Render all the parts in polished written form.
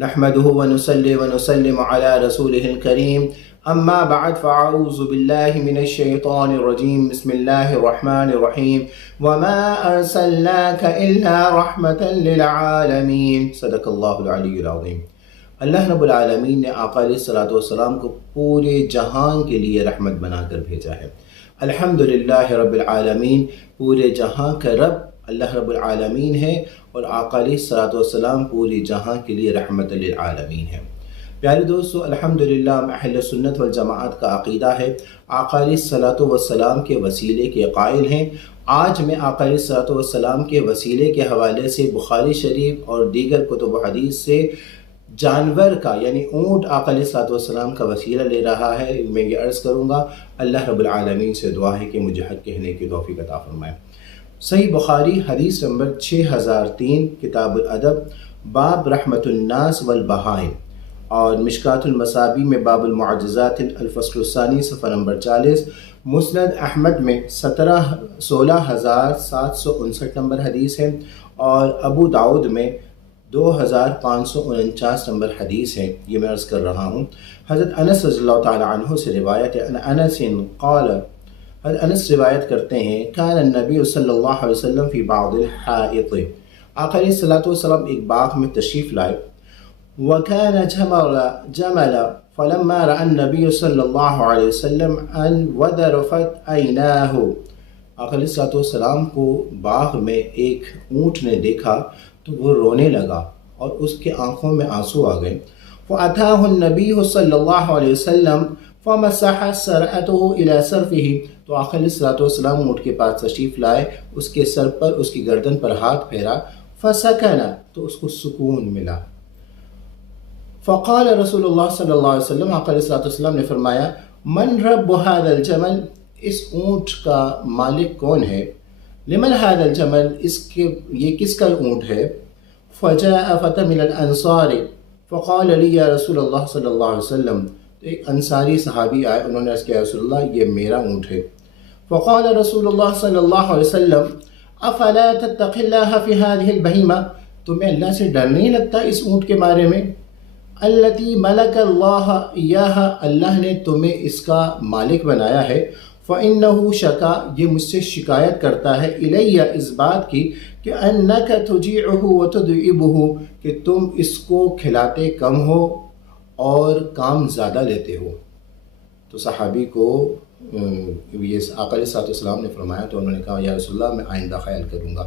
نحمده ونصلي ونسلم على رسوله الكريم اما بعد فاعوذ بالله من الشيطان الرجيم بسم الله الرحمن الرحيم وما ارسلناك الا رحمة للعالمين صدق اللہ العلی العظیم۔ اللہ رب العالمین نے آقا علیہ الصلوۃ والسلام کو پورے جہان کے لیے رحمت بنا کر بھیجا ہے۔ الحمدللہ رب العالمین، پورے جہاں کا رب اللہ رب العالمین ہے، اور آقا علیہ الصلوۃ والسلام پورے جہاں کے لیے رحمت للعالمین ہے۔ پیارے دوستو، الحمدللہ ہم اہل سنت والجماعت کا عقیدہ ہے، آقا علیہ الصلوۃ والسلام کے وسیلے کے قائل ہیں۔ آج میں آقا علیہ الصلوۃ والسلام کے وسیلے کے حوالے سے بخاری شریف اور دیگر کتب و حدیث سے جانور کا یعنی اونٹ آقا علیہ الصلوۃ والسلام کا وسیلہ لے رہا ہے۔ میں یہ عرض کروں گا، اللہ رب العالمین سے دعا ہے کہ مجھے حق کہنے کی توفیق عطا فرمائے۔ صحیح بخاری حدیث نمبر 6003، کتاب الادب، باب رحمت الناس والبہائم، اور مشکات المصابیح میں باب المعجزات الفصل الثانی صفحہ نمبر 40، مسند احمد میں 16759 نمبر حدیث ہے، اور ابو داؤد میں 2549 نمبر حدیث ہے۔ یہ میں عرض کر رہا ہوں۔ حضرت انس رضی اللہ تعالی عنہ سے روایت ہے، انس قال، حضرت انس روایت کرتے ہیں، کان النبی صلی اللہ علیہ وسلم فی بعض الحائط، آقا علیہ الصلوۃ والسلام ایک باغ میں تشریف لائے، وکان جمل فلما رأى النبی صلی اللہ علیہ وسلم ان وذرفت عیناہ، آقا علیہ الصلوۃ والسلام کو باغ میں ایک اونٹ نے دیکھا تو وہ رونے لگا اور اس کے آنکھوں میں آنسو آ گئے۔ فأتاه النبی صلی اللہ علیہ وسلم فمسح سرأته إلى سرفه، تو آقا علیہ الصلوۃ والسلام اونٹ کے پاس تشریف لائے، اس کے سر پر، اس کی گردن پر ہاتھ پھیرا، فسکن، تو اس کو سکون ملا۔ فقال رسول اللہ صلی اللہ علیہ وسلم، آقا علیہ الصلوۃ والسلام نے فرمایا، من رب هذا الجمل، اس اونٹ کا مالک کون ہے؟ لمن هذا الجمل، یہ کس کا اونٹ ہے؟ فجاء فتى من الانصار فقال لي یا رسول اللہ صلی اللہ علیہ وسلم، تو ایک انصاری صحابی آئے، انہوں نے عرض کیا، رسول اللہ یہ میرا اونٹ ہے۔ فقال رسول اللہ صلی اللہ علیہ وسلم، افلا تتقی اللہ فی هذه البہیمہ، تمہیں اللہ سے ڈر نہیں لگتا اس اونٹ کے بارے میں؟ التی ملک اللہ ایاہا، اللہ نے تمہیں اس کا مالک بنایا ہے۔ فإنه شکا، یہ مجھ سے شکایت کرتا ہے، الیہ، اس بات کی کہ انک تجیعہ وتدعبہ، کہ تم اس کو کھلاتے کم ہو اور کام زیادہ لیتے ہو۔ تو صحابی کو یہ آقا علیہ الصلوۃ والسلام نے فرمایا، تو انہوں نے کہا، یا رسول اللہ میں آئندہ خیال کروں گا۔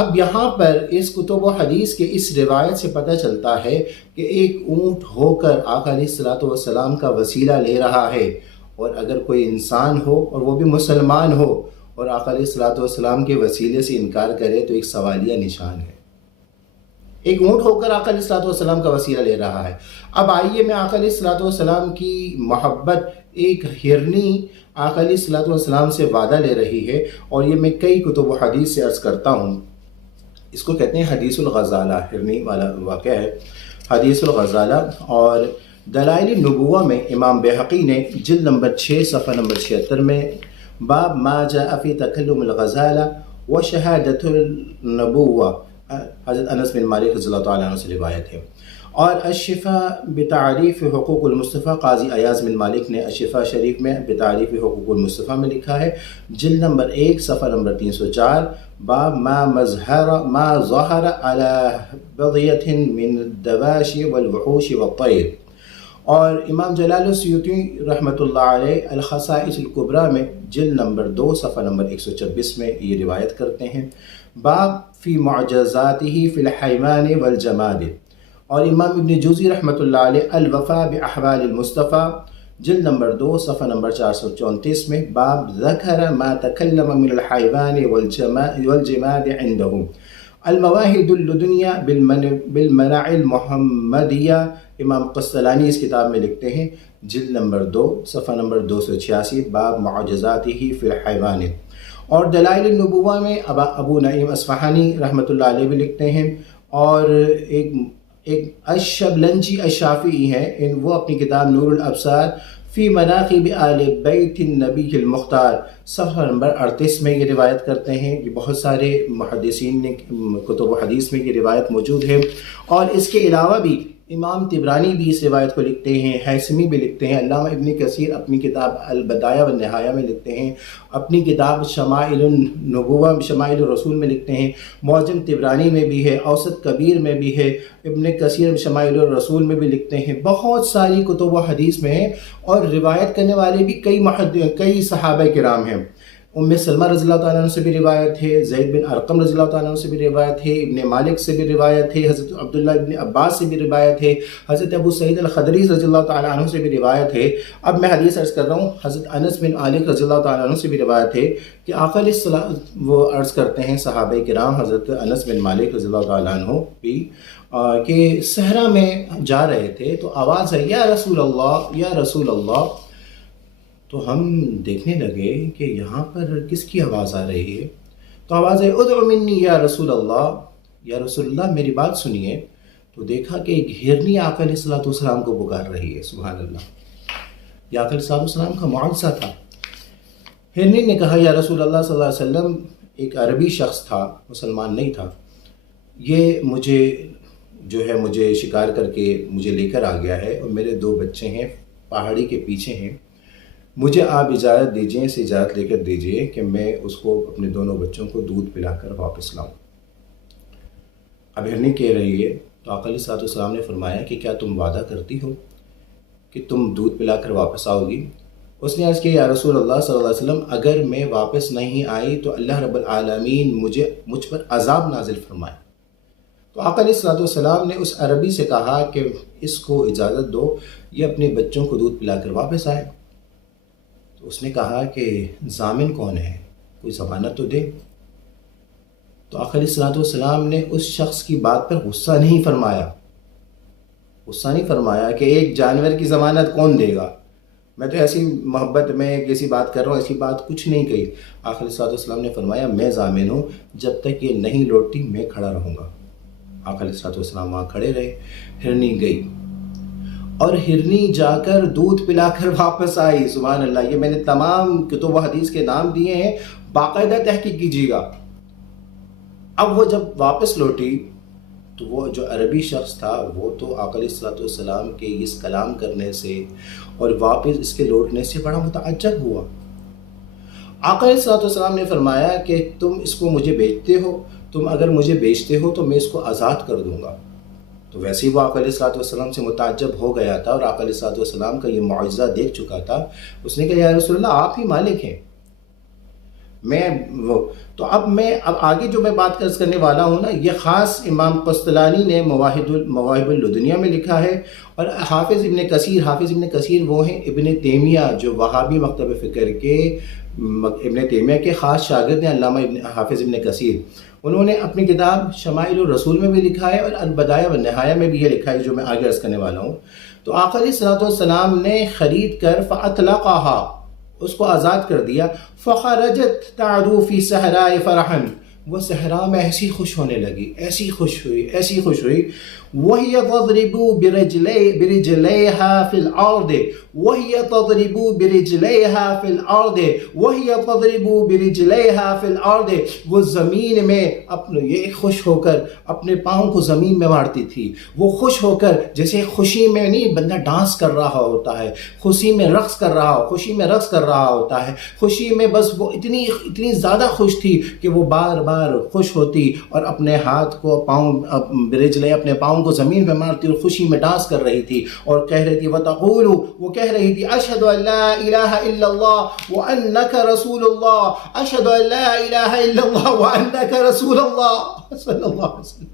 اب یہاں پر اس کتب و حدیث کے اس روایت سے پتہ چلتا ہے کہ ایک اونٹ ہو کر آقا علیہ الصلوۃ والسلام کا وسیلہ لے رہا ہے، اور اگر کوئی انسان ہو اور وہ بھی مسلمان ہو اور آقا علیہ الصلوۃ والسلام کے وسیلے سے انکار کرے تو ایک سوالیہ نشان ہے۔ ایک اونٹ ہو کر آقا علیہ الصلوۃ والسلام کا وسیلہ لے رہا ہے۔ اب آئیے میں آقا علیہ الصلوۃ والسلام کی محبت، ایک ہرنی آقا علیہ الصلوۃ والسلام سے وعدہ لے رہی ہے، اور یہ میں کئی کتب و حدیث سے عرض کرتا ہوں۔ اس کو کہتے ہیں حدیث الغزالہ، ہرنی والا واقعہ ہے حدیث الغزالہ۔ اور دلائل النبوہ میں امام بہقی نے جلد نمبر 6 صفحہ نمبر 76 میں باب ما جاء فی تکلم الغزالہ و شہادت النبوہ، حضرت انس بن مالک رضی اللہ تعالیٰ عنہ سے روایت ہے۔ اور الشفاء بتعریف حقوق المصطفیٰ، قاضی ایاز بن مالک نے الشفاء شریف میں بتعریف حقوق المصطفیٰ میں لکھا ہے، جلد نمبر 1 صفحہ نمبر 304، باب ما ظہر علی بغیۃ من الدواش والوحوش والطیر۔ اور امام جلال السیوطی رحمۃ اللہ علیہ الخصائص الکبریٰ میں جلد نمبر 2 صفحہ نمبر 126 میں یہ روایت کرتے ہیں، باب فی معجزاتہ فی الحیوان والجماد۔ اور امام ابن جوزی رحمۃ اللہ علیہ الوفاء باحوال المصطفیٰ، جلد نمبر 2 صفحہ نمبر 434 میں باب ذکر ما تکلم من الحیوان والجماد عندہ، المواہد اللدنیہ بالمنع المحمدیہ۔ امام قسطلانی اس کتاب میں لکھتے ہیں، جلد نمبر 2 صفحہ نمبر 286، باب معجزاتہ فی الحیوان۔ اور دلائل النبوہ میں ابو نعیم اصفہانی رحمۃ اللہ علیہ بھی لکھتے ہیں، اور ایک الشبلنجی الشافعی ہیں، وہ اپنی کتاب نور الابصار فی مناقب آل بیت النبی المختار صفحہ نمبر 38 میں یہ روایت کرتے ہیں۔ یہ بہت سارے محدثین نے کتب و حدیث میں یہ روایت موجود ہے، اور اس کے علاوہ بھی امام طبرانی بھی اس روایت کو لکھتے ہیں، حیثمی بھی لکھتے ہیں، علامہ ابن کثیر اپنی کتاب البدایہ والنہایہ میں لکھتے ہیں، اپنی کتاب شمائل النبوہ شمائل الرسول میں لکھتے ہیں، معجم طبرانی میں بھی ہے، اوسط کبیر میں بھی ہے، ابن کثیر شمائل الرسول میں بھی لکھتے ہیں، بہت ساری کتب و حدیث میں ہیں، اور روایت کرنے والے بھی کئی صحابہ کرام ہیں۔ ام سلمہ رضی اللہ تعالیٰ عنہ سے بھی روایت ہے، زید بن ارقم رضی اللہ تعالیٰ عنہ سے بھی روایت ہے، ابن مالک سے بھی روایت ہے، حضرت عبداللہ ابن عباس سے بھی روایت ہے، حضرت ابو سعید الخدری رضی اللہ تعالیٰ عنہ سے بھی روایت ہے۔ اب میں حدیث عرض کر رہا ہوں، حضرت انس بن مالک رضی اللہ تعالیٰ عنہ سے بھی روایت ہے کہ آقا علیہ السلام وہ عرض کرتے ہیں، صحابہ کرام حضرت انس بن مالک رضی اللہ تعالیٰ عنہ بھی کہ صحرا میں جا رہے تھے تو آواز ہے یا رسول اللہ یا رسول اللہ، تو ہم دیکھنے لگے کہ یہاں پر کس کی آواز آ رہی ہے، تو آواز ہے ادعو منی یا رسول اللہ، یا رسول اللہ میری بات سنیے۔ تو دیکھا کہ ایک ہرنی آقا علیہ السلام کو پکار رہی ہے، سبحان اللہ، یہ آقا علیہ السلام کا معجزہ تھا۔ ہرنی نے کہا یا رسول اللہ صلی اللہ علیہ وسلم، ایک عربی شخص تھا، مسلمان نہیں تھا، یہ مجھے شکار کر کے مجھے لے کر آ گیا ہے، اور میرے 2 بچے ہیں پہاڑی کے پیچھے ہیں، مجھے آپ اجازت دیجئے، اسے اجازت لے کر دیجئے کہ میں اس کو اپنے دونوں بچوں کو دودھ پلا کر واپس لاؤں۔ اب ہرنی کہہ رہی ہے تو آقا علیہ السلام نے فرمایا کہ کیا تم وعدہ کرتی ہو کہ تم دودھ پلا کر واپس آؤ گی؟ اس نے عرض کیا یا رسول اللہ صلی اللہ علیہ وسلم، اگر میں واپس نہیں آئی تو اللہ رب العالمین مجھ پر عذاب نازل فرمائے۔ تو آقا علیہ السلام نے اس عربی سے کہا کہ اس کو اجازت دو، یہ اپنے بچوں کو دودھ پلا کر واپس آئے۔ تو اس نے کہا کہ ضامن کون ہے، کوئی ضمانت تو دے۔ تو آقا علیہ السلام نے اس شخص کی بات پر غصہ نہیں فرمایا کہ ایک جانور کی ضمانت کون دے گا، میں تو ایسی محبت میں کسی بات کر رہا ہوں، ایسی بات کچھ نہیں کہی۔ آقا علیہ السلام نے فرمایا میں ضامن ہوں، جب تک یہ نہیں لوٹتی میں کھڑا رہوں گا۔ آقا علیہ السلام وہاں کھڑے رہے، ہرنی گئی اور ہرنی جا کر دودھ پلا کر واپس آئی، سبحان اللہ۔ یہ میں نے تمام کتب و حدیث کے نام دیے ہیں، باقاعدہ تحقیق کیجیے گا۔ اب وہ جب واپس لوٹی تو وہ جو عربی شخص تھا وہ تو آقا علیہ السلام کے اس کلام کرنے سے اور واپس اس کے لوٹنے سے بڑا متعجب ہوا۔ آقا علیہ السلام نے فرمایا کہ تم اس کو مجھے بیچتے ہو، تم اگر مجھے بیچتے ہو تو میں اس کو آزاد کر دوں گا۔ تو ویسے ہی وہ آقا علیہ السلام سے متعجب ہو گیا تھا اور آقا علیہ السلام کا یہ معجزہ دیکھ چکا تھا۔ اس نے کہا یا رسول اللہ آپ ہی مالک ہیں، تو اب آگے جو میں بات کرنے والا ہوں نا، یہ خاص امام قسطلانی نے مواہب اللدنیہ میں لکھا ہے، اور حافظ ابن کثیر وہ ہیں ابن تیمیہ جو وہابی مکتب فکر کے ابن تیمیہ کے خاص شاگرد ہیں، علامہ حافظ ابن کثیر۔ انہوں نے اپنی کتاب شمائل الرسول میں بھی لکھا ہے، اور البدایہ والنہایہ میں بھی یہ لکھا ہے جو میں آگے عرض کرنے والا ہوں۔ تو آقا علیہ السلام نے خرید کر فاطلقها، اس کو آزاد کر دیا، فخرجت تعدو فی صحراء فرحا، وہ صحرا میں ایسی خوش ہونے لگی، ایسی خوش ہوئی، وَهِيَ تَضْرِبُ بِرِجْلَيْهَا فِي الْأَرْضِ وَهِيَ تَضْرِبُ بِرِجْلَيْهَا فِي الْأَرْضِ وَهِيَ تَضْرِبُ بِرِجْلَيْهَا فِي الْأَرْضِ، وہ زمین میں یہ خوش ہو کر اپنے پاؤں کو زمین میں مارتی تھی، وہ خوش ہو کر جیسے خوشی میں نہیں بندہ ڈانس کر رہا ہوتا ہے، خوشی میں رقص کر رہا ہوتا ہے، خوشی میں بس وہ اتنی زیادہ خوش تھی کہ وہ بار بار خوش ہوتی اور اپنے ہاتھ کو برجلے اپنے پاؤں کو زمین پہ مارتی اور خوشی میں ڈانس کر رہی تھی، اور کہہ رہی تھی وَتَقُولُ، وہ کہہ رہی تھی اشہد ان لا الہ الا اللہ وانک رسول اللہ، اشہد ان لا الہ الا اللہ وانک رسول اللہ صلی اللہ علیہ وسلم۔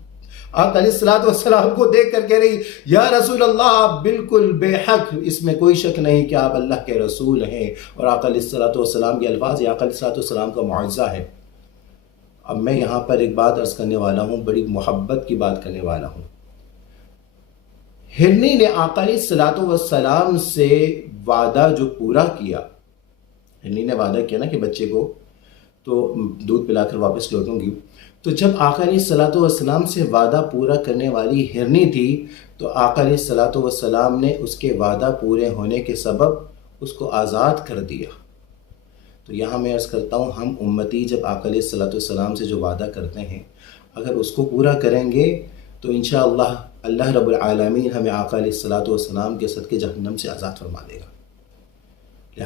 آقا علیہ السلام کو دیکھ کر کہہ رہی یا رسول اللہ آپ بالکل بے حق، اس میں کوئی شک نہیں کہ آپ اللہ کے رسول ہیں، اور آقا علیہ السلام کے الفاظ یہ آقا علیہ السلام کا معجزہ ہے۔ اب میں یہاں پر ایک بات عرض کرنے والا ہوں، بڑی محبت کی بات کرنے والا ہوں۔ ہرنی نے آقا علیہ السلام سے وعدہ جو پورا کیا، ہرنی نے وعدہ کیا نا کہ بچے کو تو دودھ پلا کر واپس لوٹوں گی، تو جب آقا علیہ السلام سے وعدہ پورا کرنے والی ہرنی تھی تو آقا علیہ السلام نے اس کے وعدہ پورے ہونے کے سبب اس کو آزاد کر دیا۔ تو یہاں میں عرض کرتا ہوں، ہم امتی جب آقا علیہ السلام سے جو وعدہ کرتے ہیں اگر اس کو پورا کریں گے تو انشاءاللہ اللہ رب العالمین ہمیں آقا علیہ الصلوۃ والسلام کے صدقے جہنم سے آزاد فرما دے گا۔